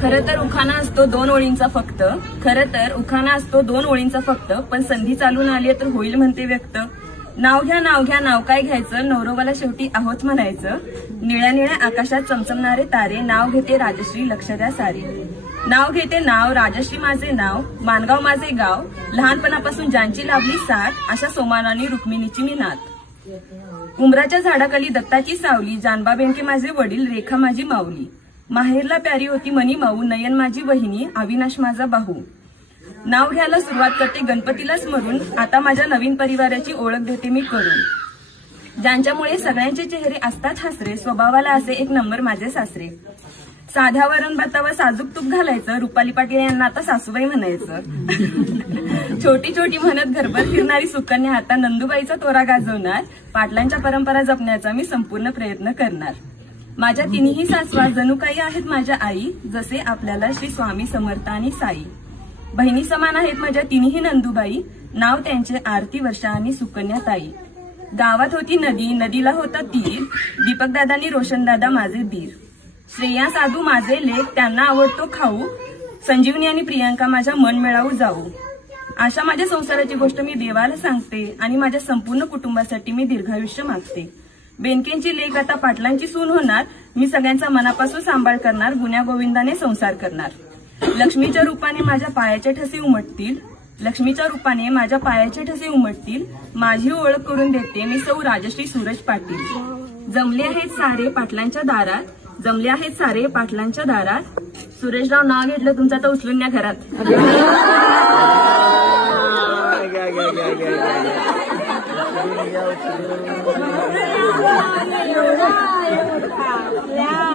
खरं तर उखाणा असतो 2 ओळींचा फक्त. खरं तर उखाणा असतो 2 ओळींचा फक्त. पण संधी चालून आली तर होईल म्हणते व्यक्त. नाव घ्या नाव घ्या नाव काय घ्यायचं, नवरोबाला शेवटी आहोत म्हणायचं. निळ्या निळ्या आकाशात चमचमणारे तारे, नाव घेते राजश्री लक्ष द्या सारे. नाव घेते नाव राजश्री माझे नाव, मानगाव माझे गाव, लहानपणापासून ज्यांची लाभली साथ, अशा सोमानानी रुक्मिणीची मी नात. उमराच्या झाडाखाली दत्ताची सावली, जानबा बेंके माझे वडील, रेखा माझी माऊली. माहेरला प्यारी होती मनी माऊ, नयन माझी वहिनी, अविनाश माझा बाहू. नाव घ्यायला सुरुवात करते गणपतीला स्मरून, आता माझ्या नवीन परिवाराची ओळख देते मी करून. ज्यांच्यामुळे सगळ्यांचे चेहरे असतात हसरे, स्वभावाला असे एक नंबर माझे सासरे. साध्या वरण भातावर साजूक तूप घालायचं, रुपाली पाटील यांना आता सासूबाई म्हणायचं. छोटी छोटी म्हणत घरभर फिरणारी सुकन्या आता नंदुबाईचा तोरा गाजवणार. पाटलांच्या परंपरा जपण्याचा मी संपूर्ण प्रयत्न करणार. माझ्या तिन्ही सासवा जणू काही आहेत माझ्या आई, जसे आपल्याला श्री स्वामी समर्थ आणि साई. बहिणी समान आहेत माझ्या तिन्ही नंदुबाई, नाव त्यांचे आरती वर्षा आणि सुकन्या ताई. गावात होती नदी, नदीला होता तीर, दीपकदादांनी रोशनदादा माझे दीर. श्रेया साधू माझे लेख, त्यांना आवडतो खाऊ, संजीवनी आणि प्रियांका माझ्या मन मिळावू जाऊ. अशा माझ्या संसाराची गोष्ट मी देवाला सांगते आणि माझ्या संपूर्ण कुटुंबासाठी मी दीर्घायुष्य मागते. बेनकेंची लेख आता पाटलांची सून होणार, मी सगळ्यांचा मनापासून सांभाळ करणार, गुण्या गोविंदाने संसार करणार. लक्ष्मीच्या रूपाने माझ्या पायाचे ठसे उमटतील, लक्ष्मीच्या रूपाने माझ्या पायाचे ठसे उमटतील. माझी ओळख करून देते मी सौ राजश्री सूरज पाटील. जमले आहेत सारे पाटलांच्या दारात, जमले आहेत सारे पाटलांच्या दारात. सुरेशराव नाव घेतलं तुमचं तर उचलून न्या घरात.